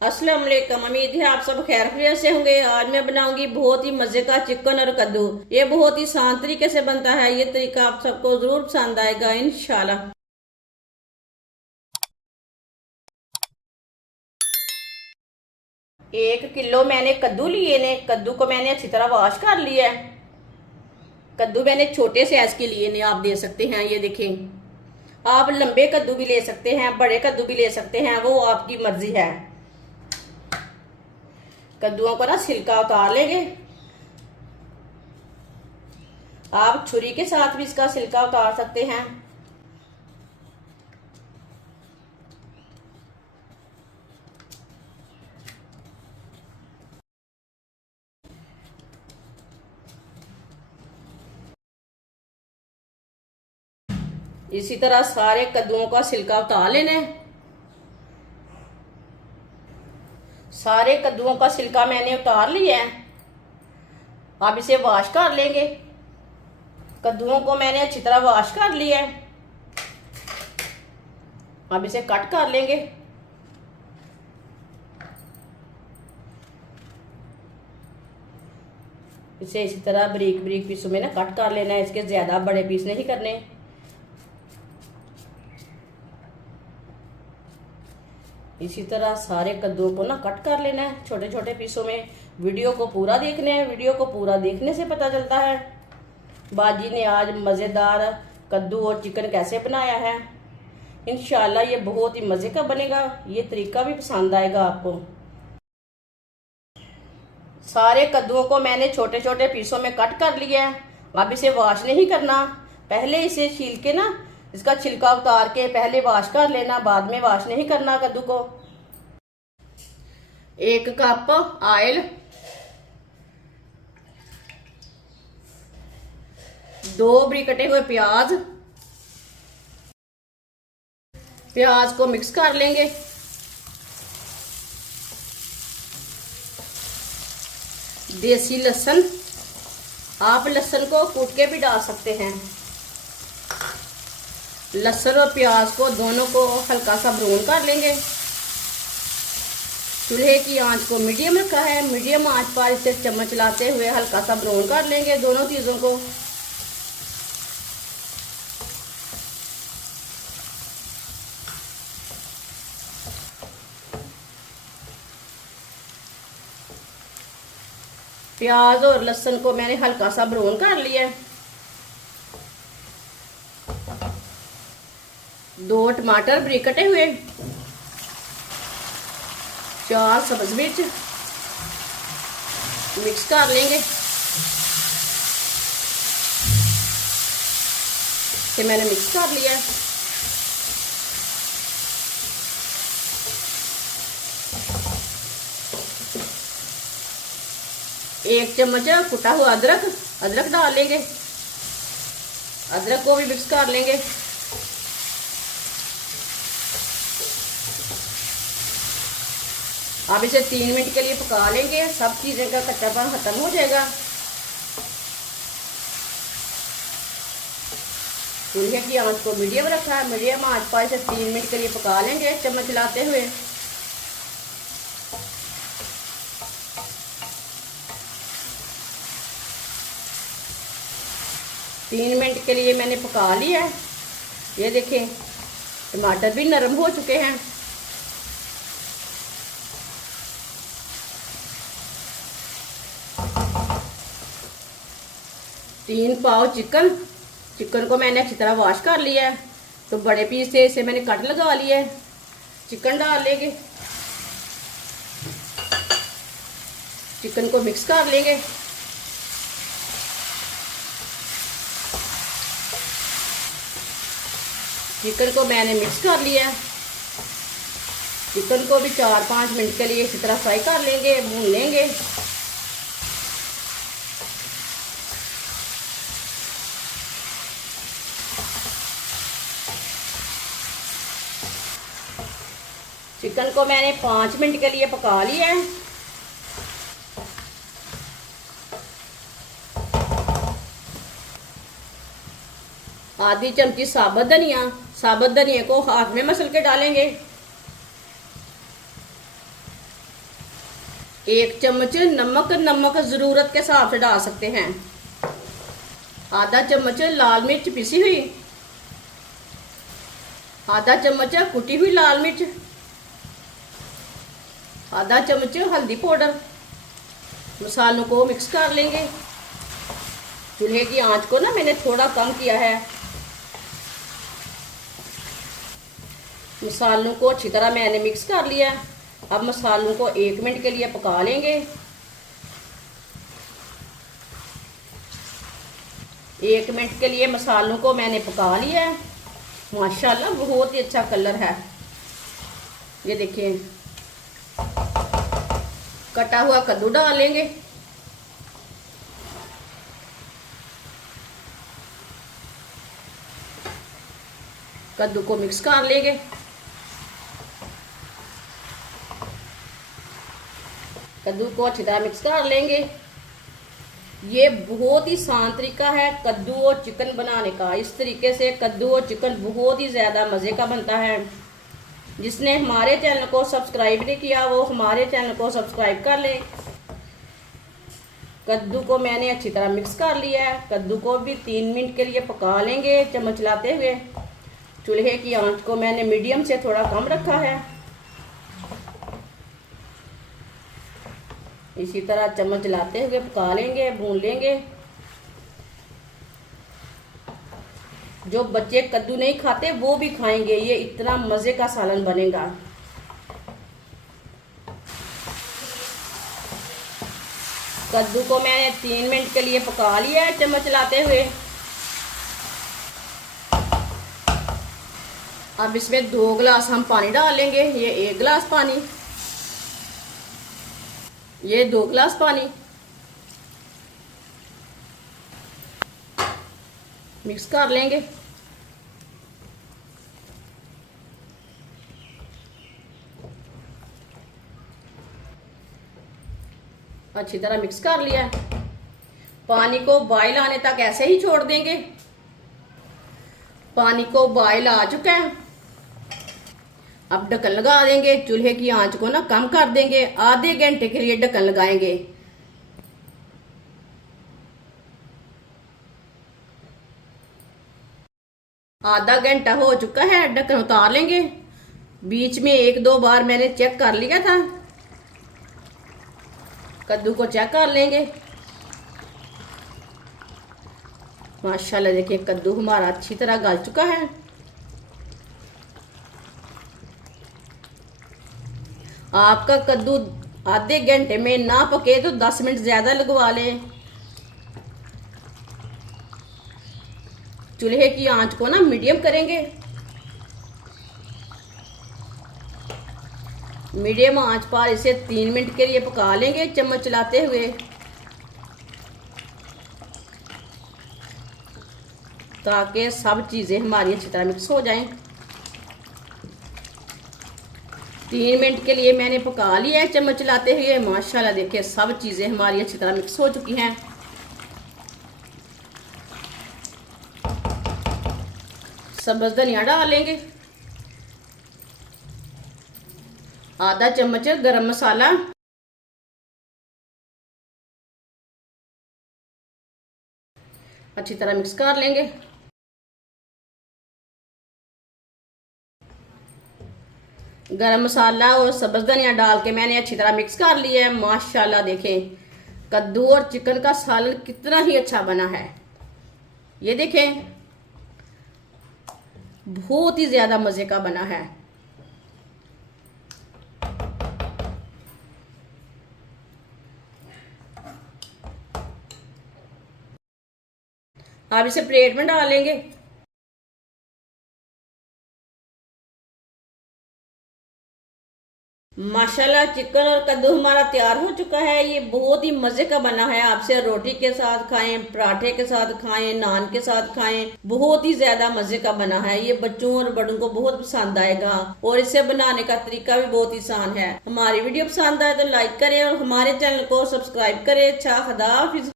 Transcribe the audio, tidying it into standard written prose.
अस्सलाम वालेकुम। उम्मीद है आप सब खैरियत से होंगे। आज मैं बनाऊंगी बहुत ही मजे का चिकन और कद्दू। ये बहुत ही आसान तरीके से बनता है। ये तरीका आप सबको जरूर पसंद आएगा इंशाल्लाह। 1 किलो मैंने कद्दू लिए ने। कद्दू को मैंने अच्छी तरह वॉश कर लिया है। कद्दू मैंने छोटे साइज के लिए ने, आप दे सकते हैं। ये देखें, आप लंबे कद्दू भी ले सकते हैं, बड़े कद्दू भी ले सकते हैं, वो आपकी मर्जी है। कद्दुओं को ना छिलका उतार लेंगे। आप छुरी के साथ भी इसका छिलका उतार सकते हैं। इसी तरह सारे कद्दुओं का छिलका उतार लेना है। सारे कद्दुओं का छिलका मैंने उतार लिया है। अब इसे वॉश कर लेंगे। कद्दुओं को मैंने अच्छी तरह वॉश कर लिया है। अब इसे कट कर लेंगे। इसे इसी तरह बारीक बारीक पीसों में ना कट कर लेना है। इसके ज्यादा बड़े पीस नहीं करने। इसी तरह सारे कद्दुओं को ना कट कर लेना है छोटे छोटे पीसों में। वीडियो को पूरा देखना है। वीडियो को पूरा देखने से पता चलता है बाजी ने आज मजेदार कद्दू और चिकन कैसे बनाया है। इंशाल्लाह ये बहुत ही मजे का बनेगा। ये तरीका भी पसंद आएगा आपको। सारे कद्दुओं को मैंने छोटे छोटे पीसों में कट कर लिया है। अब इसे वॉश नहीं करना। पहले इसे छील के ना इसका छिलका उतार के पहले वॉश कर लेना, बाद में वॉश नहीं करना कद्दू को। 1 कप ऑयल, 2 बारीक कटे हुए प्याज। प्याज को मिक्स कर लेंगे। देसी लहसुन, आप लहसुन को कूट के भी डाल सकते हैं। लहसुन और प्याज को दोनों को हल्का सा ब्राउन कर लेंगे। चूल्हे की आंच को मीडियम रखा है। मीडियम आंच पर इसे चम्मच चलाते हुए हल्का सा ब्राउन कर लेंगे दोनों चीजों को। प्याज और लहसुन को मैंने हल्का सा ब्राउन कर लिया। 2 टमाटर बारीक कटे हुए, 4 सब्ज मिर्च मिक्स कर लेंगे। इसे मैंने मिक्स कर लिया। एक चम्मच कुटा हुआ अदरक डाल लेंगे। अदरक को भी मिक्स कर लेंगे। अब इसे 3 मिनट के लिए पका लेंगे। सब चीजें का कच्चापन खत्म हो जाएगा। चूल्हे की आंच को मीडियम रखा है। मीडियम आंच पर इसे 3 मिनट के लिए पका लेंगे चम्मच चलाते हुए। तीन मिनट के लिए मैंने पका लिया है। ये देखें, टमाटर भी नरम हो चुके हैं। तीन पाव चिकन को मैंने अच्छी तरह वॉश कर लिया है। तो बड़े पीस से इसे मैंने कट लगा लिया है। चिकन डाल लेंगे। चिकन को मिक्स कर लेंगे। चिकन को मैंने मिक्स कर लिया। चिकन को भी 4-5 मिनट के लिए इसी तरह फ्राई कर लेंगे, भून लेंगे। चिकन को मैंने 5 मिनट के लिए पका लिया है। आधी चमची साबुत धनिया को हाथ में मसल के डालेंगे। 1 चम्मच नमक, नमक जरूरत के हिसाब से डाल सकते हैं। आधा चम्मच लाल मिर्च पिसी हुई, आधा चम्मच कुटी हुई लाल मिर्च, आधा चम्मच हल्दी पाउडर। मसालों को मिक्स कर लेंगे। चूल्हे की आंच को ना मैंने थोड़ा कम किया है। मसालों को अच्छी तरह मैंने मिक्स कर लिया। अब मसालों को 1 मिनट के लिए पका लेंगे। 1 मिनट के लिए मसालों को मैंने पका लिया है। माशाल्लाह बहुत ही अच्छा कलर है। ये देखिए, कटा हुआ कद्दू डाल लेंगे। कद्दू को मिक्स कर लेंगे। कद्दू को अच्छी तरह मिक्स कर लेंगे। ये बहुत ही आसान तरीका है कद्दू और चिकन बनाने का। इस तरीके से कद्दू और चिकन बहुत ही ज़्यादा मज़े का बनता है। जिसने हमारे चैनल को सब्सक्राइब नहीं किया वो हमारे चैनल को सब्सक्राइब कर ले। कद्दू को मैंने अच्छी तरह मिक्स कर लिया है। कद्दू को भी 3 मिनट के लिए पका लेंगे चम्मच चलाते हुए। चूल्हे की आंच को मैंने मीडियम से थोड़ा कम रखा है। इसी तरह चम्मच चलाते हुए पका लेंगे, भून लेंगे। जो बच्चे कद्दू नहीं खाते वो भी खाएंगे। ये इतना मज़े का सालन बनेगा। कद्दू को मैंने 3 मिनट के लिए पका लिया है चम्मच चलाते हुए। अब इसमें 2 गिलास हम पानी डाल लेंगे। ये 1 गिलास पानी, ये 2 गिलास पानी। मिक्स कर लेंगे। अच्छी तरह मिक्स कर लिया है। पानी को बॉयल आने तक ऐसे ही छोड़ देंगे। पानी को बॉयल आ चुका है। अब ढक्कन लगा देंगे। चूल्हे की आंच को ना कम कर देंगे। आधे घंटे के लिए ढक्कन लगाएंगे। आधा घंटा हो चुका है। ढक्कन उतार लेंगे। बीच में 1-2 बार मैंने चेक कर लिया था। कद्दू को चेक कर लेंगे। माशाल्लाह देखिए कद्दू हमारा अच्छी तरह गल चुका है। आपका कद्दू आधे घंटे में ना पके तो 10 मिनट ज्यादा लगवा लें। चूल्हे की आंच को ना मीडियम करेंगे। मीडियम आंच पर इसे 3 मिनट के लिए पका लेंगे चम्मच चलाते हुए, ताकि सब चीज़ें हमारी अच्छी तरह मिक्स हो जाएं। 3 मिनट के लिए मैंने पका लिया है चम्मच चलाते हुए। माशाल्लाह देखिए सब चीज़ें हमारी अच्छी तरह मिक्स हो चुकी हैं। सब्ज़ धनिया डाल लेंगे। आधा चम्मच गरम मसाला, अच्छी तरह मिक्स कर लेंगे। गरम मसाला और सब्ज़ धनिया डाल के मैंने अच्छी तरह मिक्स कर लिया है। माशाल्लाह देखें कद्दू और चिकन का सालन कितना ही अच्छा बना है। ये देखें बहुत ही ज्यादा मजे का बना है। अब इसे प्लेट में डाल लेंगे। माशाल्लाह चिकन और कद्दू हमारा तैयार हो चुका है। ये बहुत ही मजे का बना है। आपसे रोटी के साथ खाएं, पराठे के साथ खाएं, नान के साथ खाएं, बहुत ही ज्यादा मजे का बना है। ये बच्चों और बड़ों को बहुत पसंद आएगा और इसे बनाने का तरीका भी बहुत ही आसान है। हमारी वीडियो पसंद आए तो लाइक करें और हमारे चैनल को सब्सक्राइब करें। अच्छा, खुदा हाफिज।